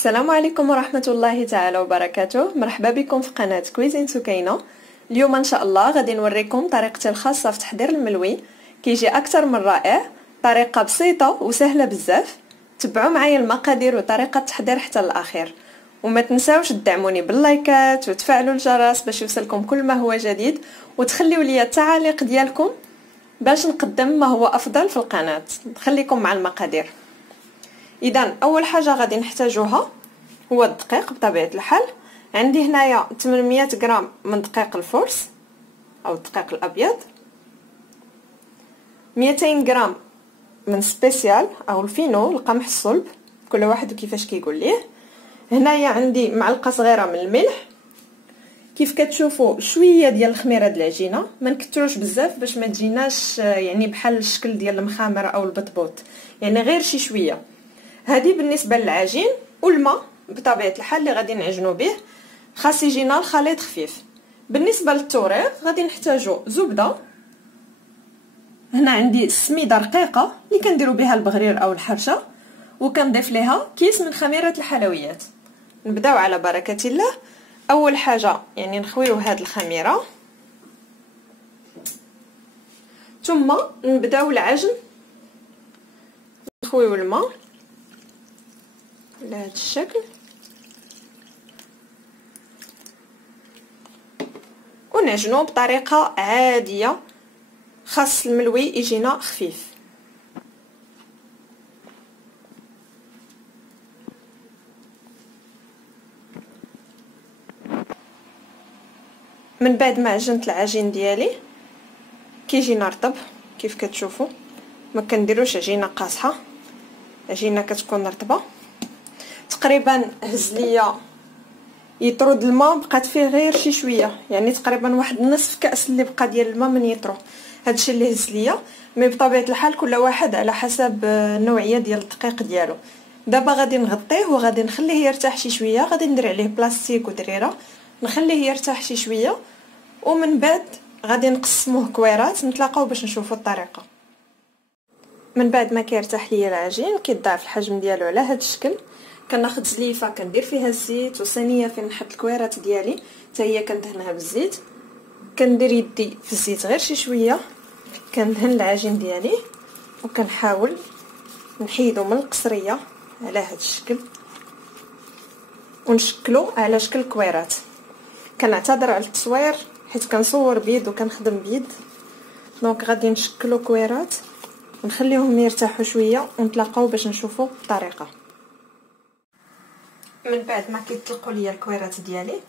السلام عليكم ورحمة الله تعالى وبركاته. مرحبا بكم في قناة كويزين سكينة. اليوم ان شاء الله غادي نوريكم طريقتي الخاصة في تحضير الملوي، كيجي اكثر من رائع. طريقة بسيطة وسهلة بزاف. تبعوا معايا المقادير وطريقة التحضير حتى الاخير، وما تنساوش تدعموني باللايكات وتفعلوا الجرس باش يوصلكم كل ما هو جديد، وتخليوا لي التعاليق ديالكم باش نقدم ما هو افضل في القناة. خليكم مع المقادير. اذا اول حاجه غادي نحتاجوها هو الدقيق بطبيعه الحال. عندي هنايا 800 غرام من دقيق الفورس او الدقيق الابيض، 200 غرام من سبيسيال او الفينو القمح الصلب، كل واحد وكيفاش كيقول ليه. هنايا عندي معلقه صغيره من الملح. كيف كتشوفوا شويه ديال الخميره د العجينه، ما نكثروش بزاف باش ما تجيناش يعني بحال الشكل ديال المخامره او البطبوط، يعني غير شي شويه. هذه بالنسبه للعجين. والماء بطبيعه الحال اللي غادي نعجنوا به، خاص يجينا الخليط خفيف. بالنسبه للتوريق غادي نحتاجوا زبده. هنا عندي سميده رقيقه اللي كنديروا بها البغرير او الحرشه، وكنضيف ليها كيس من خميره الحلويات. نبداو على بركه الله. اول حاجه يعني نخويو هاد الخميره، ثم نبداو العجن. نخويو الماء على هذا الشكل، ونعجنوه بطريقه عاديه، خاص الملوي يجينا خفيف. من بعد ما عجنت العجين ديالي كيجينا رطب كيف كتشوفوا، ما كنديروش عجينه قاصحه، عجينه كتكون رطبه. تقريبا هز ليا يطرد الماء، بقات فيه غير شي شويه، يعني تقريبا واحد نصف كاس اللي بقى ديال الماء من يطرو. هادشي اللي هز ليا. مي بطبيعه الحال كل واحد على حسب النوعيه ديال الدقيق ديالو. دابا غادي نغطيه وغادي نخليه يرتاح شي شويه. غادي ندير عليه بلاستيك ودريره نخليه يرتاح شي شويه، ومن بعد غادي نقسموه كويرات. نتلاقاو باش نشوفوا الطريقه. من بعد ما كيرتاح ليا العجين كيضاعف الحجم ديالو على هذا الشكل، كناخذ زليفه كندير فيها الزيت، وصينيه فين نحط الكويرات ديالي حتى هي كندهنها بالزيت. كندير يدي في الزيت غير شي شويه، كندهن العجين ديالي وكنحاول نحيدو من القصريه على هذا الشكل ونشكلو على شكل كويرات. كنعتذر على التصوير حيت كنصور بيد وكنخدم بيد، دونك غادي نشكلو كويرات ونخليهم يرتاحوا شويه ونتلاقاو باش نشوفوا الطريقه. من بعد ما كيطلقوا ليا الكويرات ديالي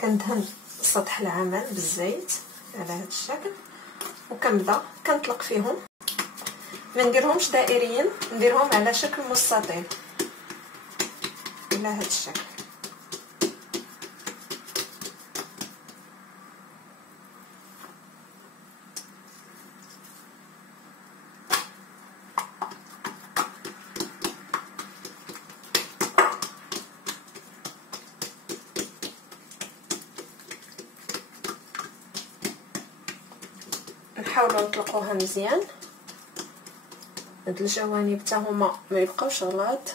كندهن سطح العمل بالزيت على هذا الشكل، وكنبدا كنطلق فيهم. ما نديرهمش دائريين، نديرهم على شكل مستطيل على هذا الشكل. نحاولوا نطلقوها مزيان، هاد الجوانب حتى هما ما يبقاوش غلاض.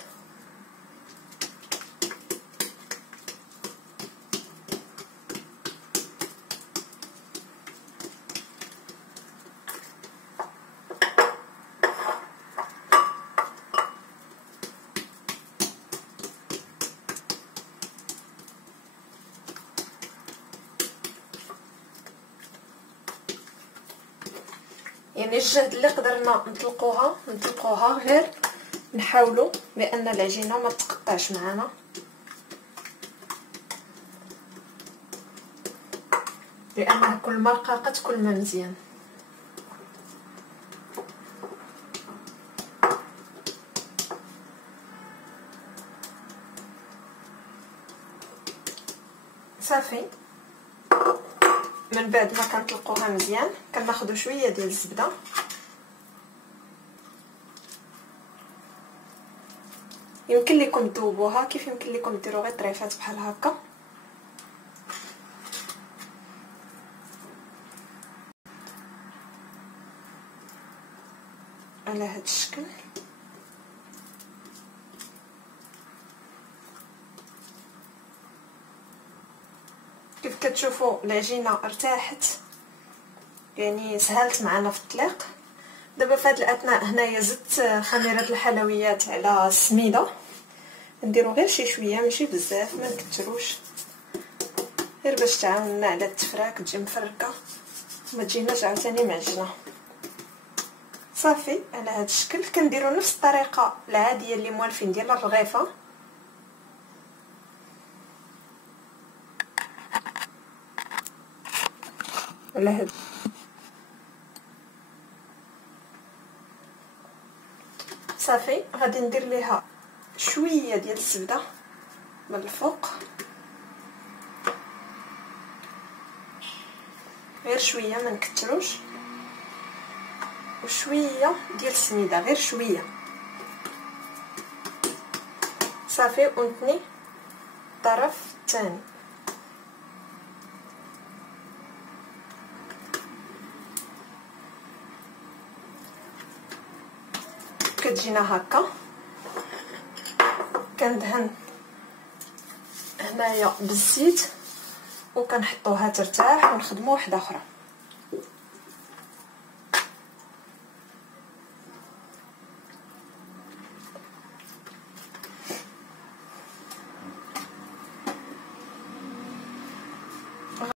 يعني الجهد اللي قدرنا نطلقوها غير نحاولوا بان العجينه ما تقطعش معنا. لانها كل ما رققت كل ما مزيان. صافي. من بعد ما كنطلقوها مزيان كناخذوا شويه ديال الزبده، يمكن لكم تذوبوها كيف يمكن لكم ديروا غير طريفات بحال هكا. على هذا الشكل. كيف كتشوفوا العجينه ارتاحت، يعني سهلت معنا في الطليق. دابا في هذه الاثناء هنايا زدت خميره الحلويات على السميده، نديرو غير شي شويه ماشي بزاف، ما نكثروش، غير باش تعاوننا على التفراك تجي مفركه وما تجيناش عاوتاني معجنه. صافي على هذا الشكل كنديروا نفس الطريقه العاديه اللي موالفين ديال الرغيفه. على هاد صافي غادي ندير ليها شويه ديال الزبده من الفوق، غير شويه ما نكثروش، وشويه ديال السميده غير شويه. صافي ونتني الطرف الثاني. كتجينا هكا. كندهن هنايا بالزيت وكنحطوها ترتاح ونخدموا وحده اخرى.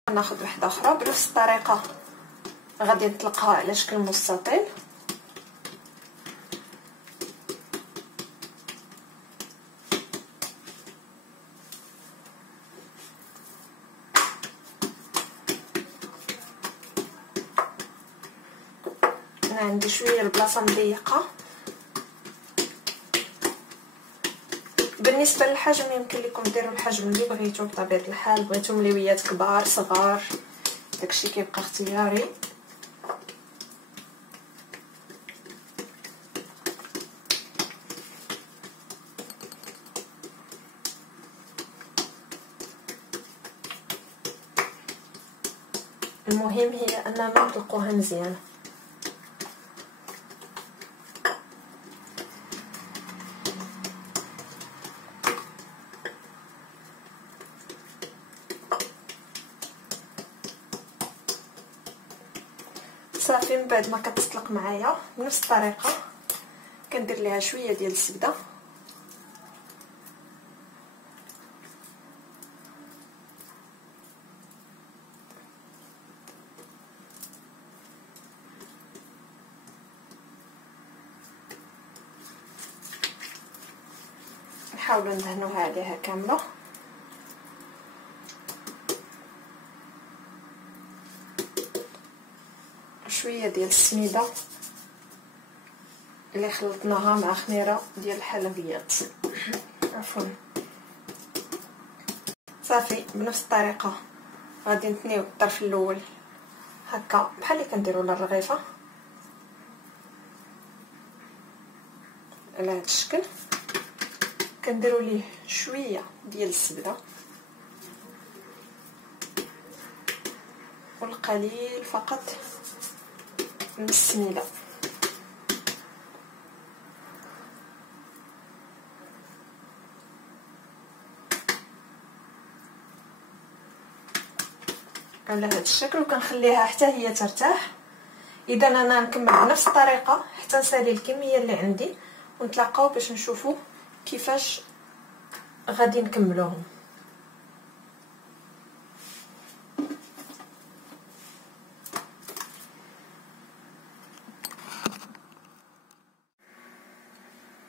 غناخذ وحده اخرى بنفس الطريقه، غادي نطلقها على شكل مستطيل. انا عندي شويه البلاصه مضيقه. بالنسبه للحجم يمكن لكم ديروا الحجم اللي بغيتو بطبيعه الحال، بغيتو مليويات كبار صغار داكشي كيبقى اختياري. المهم هي اننا نطلقوها مزيان. صافي من بعد ما كتطلق معايا بنفس الطريقه كندير ليها شويه ديال الزبده نحاولوا ندهنوها عليها كامله. شويه ديال السميده اللي خلطناها مع خميره ديال الحلويات عفوا. صافي بنفس الطريقه غادي نتنيو الطرف الاول هكا بحال اللي كنديروا للرغيفه على هذا الشكل. كنديروا ليه شويه ديال الزبده والقليل فقط من السميده. على هذا الشكل وكنخليها حتى هي ترتاح. اذا انا نكمل بنفس الطريقه حتى نسالي الكميه اللي عندي ونتلاقاو باش نشوفوا كيفاش غادي نكملوهم.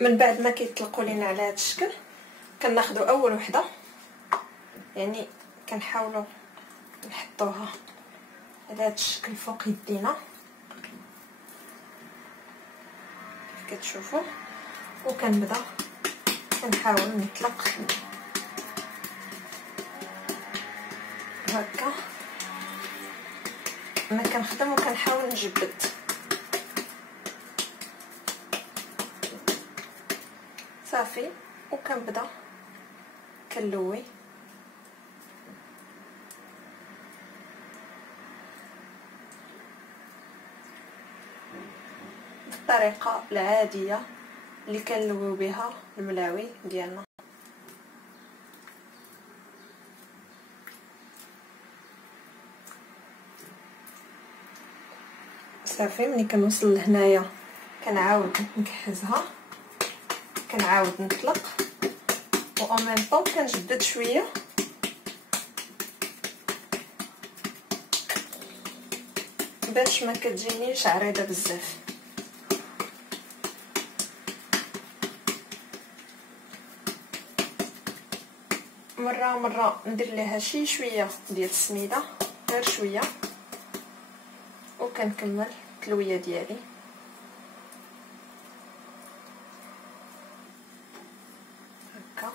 من بعد ما كيطلقوا لينا على هذا الشكل كناخذوا اول وحده، يعني كنحاولوا نحطوها على هذا الشكل فوق يدينا كيف كتشوفوا، وكنبدا كنحاول نطلق هكا. انا كنخدم وكنحاول نجبد. صافي وكنبدا كنلوي بالطريقه العاديه اللي كنلويو بها الملاوي ديالنا. صافي ملي كنوصل لهنايا كنعاود نكحزها، كنعاود نطلق و ان ميم طون كنجدد شويه باش ما كتجينيش عريضه بزاف. مره ندير ليها شي شويه ديال السميده، غير شويه، وكنكمل التلويه ديالي. هكا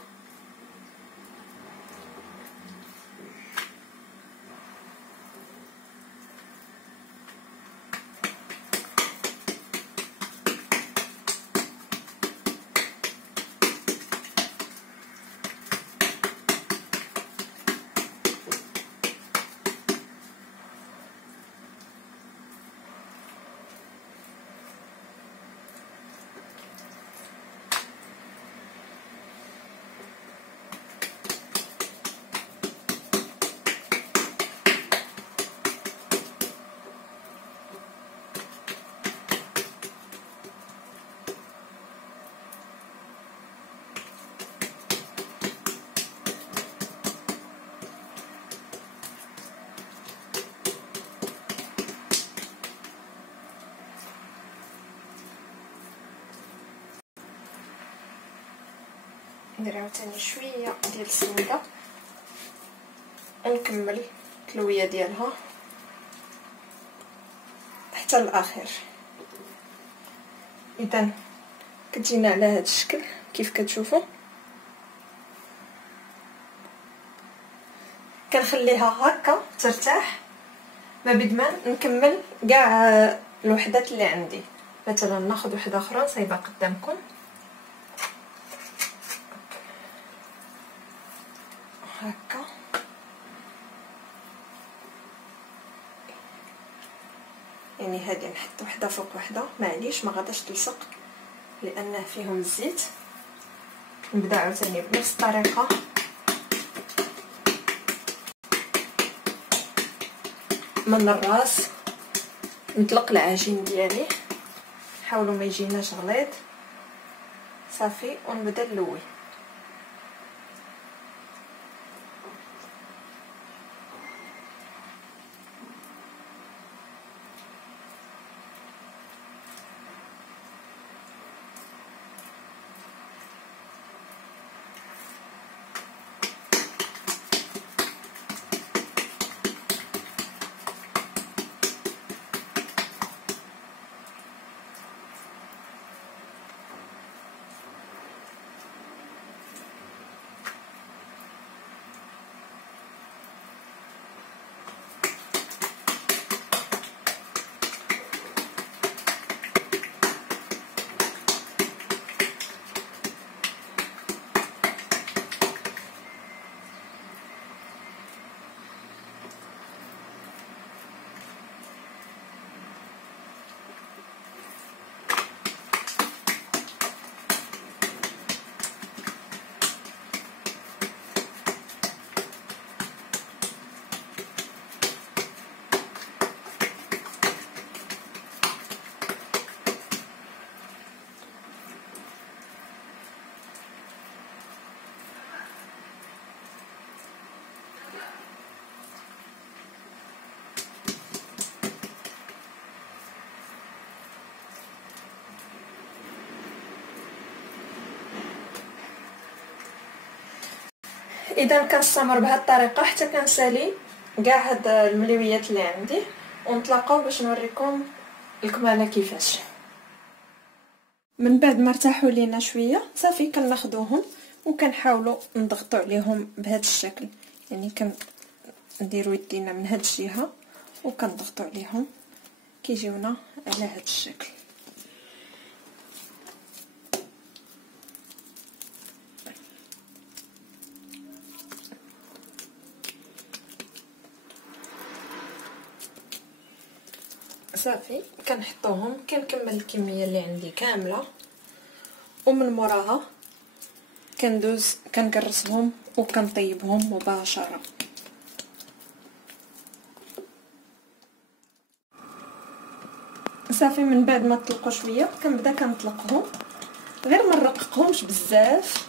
ندير عاوتاني شويه ديال السميده ونكمل التلويه ديالها حتى الاخر. اذا كتجينا على هذا الشكل كيف كتشوفوا. كنخليها هكا ترتاح ما بد ما نكمل كاع الوحدات اللي عندي. مثلا ناخذ وحده اخرى صايبه قدامكم هكا، يعني هادي نحط وحده فوق وحده، معليش ما غاداش تلصق لان فيهم الزيت. نبدا عاوتاني بنفس الطريقه، من الراس نطلق العجين ديالي، حاولوا ما يجيناش غليظ صافي، ونبدا نلوي. اذا كنستمر بهذه الطريقه حتى كنسالي كاع هاد الملويات اللي عندي، ونتلاقاو باش نوريكم الكماله كيفاش. من بعد ما ارتاحوا لينا شويه صافي كناخذوهم وكنحاولوا نضغطوا عليهم بهذا الشكل، يعني كنديروا يدينا من هاد الجهه وكنضغطوا عليهم كيجيونا على هاد الشكل. صافي كنحطوهم، كنكمل الكميه اللي عندي كامله، ومن موراها كندوز كنكرسهم وكنطيبهم مباشره. صافي من بعد ما طلقوا شويه كنبدا كنطلقهم، غير ما نرققهمش بزاف،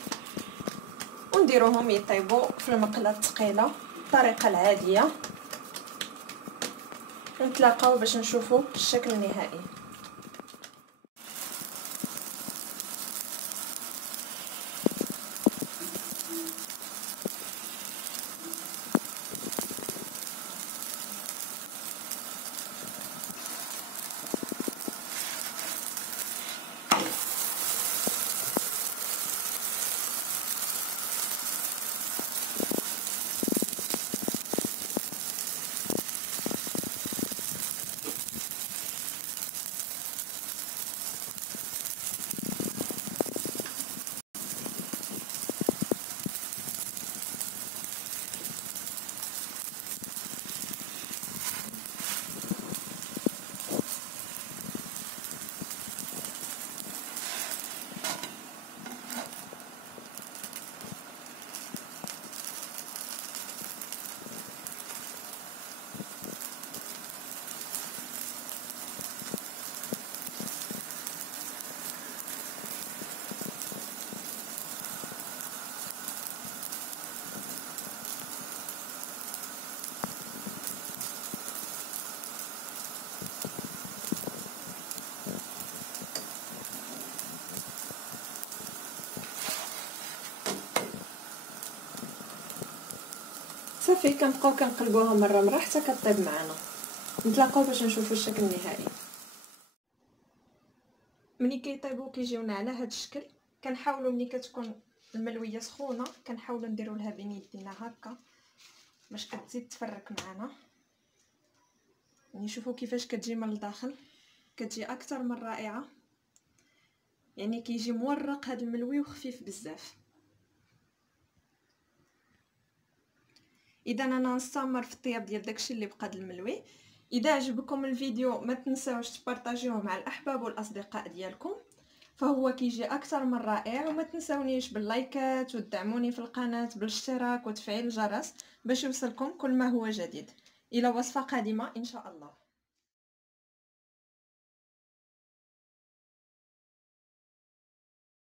ونديروهم يطيبوا في المقله الثقيله بالطريقه العاديه، ونتلاقاو باش نشوفوا الشكل النهائي. صافي كنبقاو كنقلبوها مره حتى كطيب معنا. نتلاقاو باش نشوفوا الشكل النهائي. ملي كيطيبوا كيجيونا على هذا الشكل، كنحاولوا ملي كتكون الملويه سخونه كنحاولوا نديروا لها بين يدينا هكا باش كتزيد تفرك معنا. يعني شوفوا كيفاش كتجي من الداخل، كتجي اكثر من رائعه. يعني كيجي مورق هذا الملوي وخفيف بزاف. اذا انا نستمر في الطياب ديال داكشي اللي بقى الملوي. اذا عجبكم الفيديو ما تنساوش تبارطاجيوه مع الاحباب والاصدقاء ديالكم، فهو كيجي اكثر من رائع. وما تنساونيش باللايكات وتدعموني في القناه بالاشتراك وتفعيل الجرس باش يوصلكم كل ما هو جديد. الى وصفه قادمه ان شاء الله.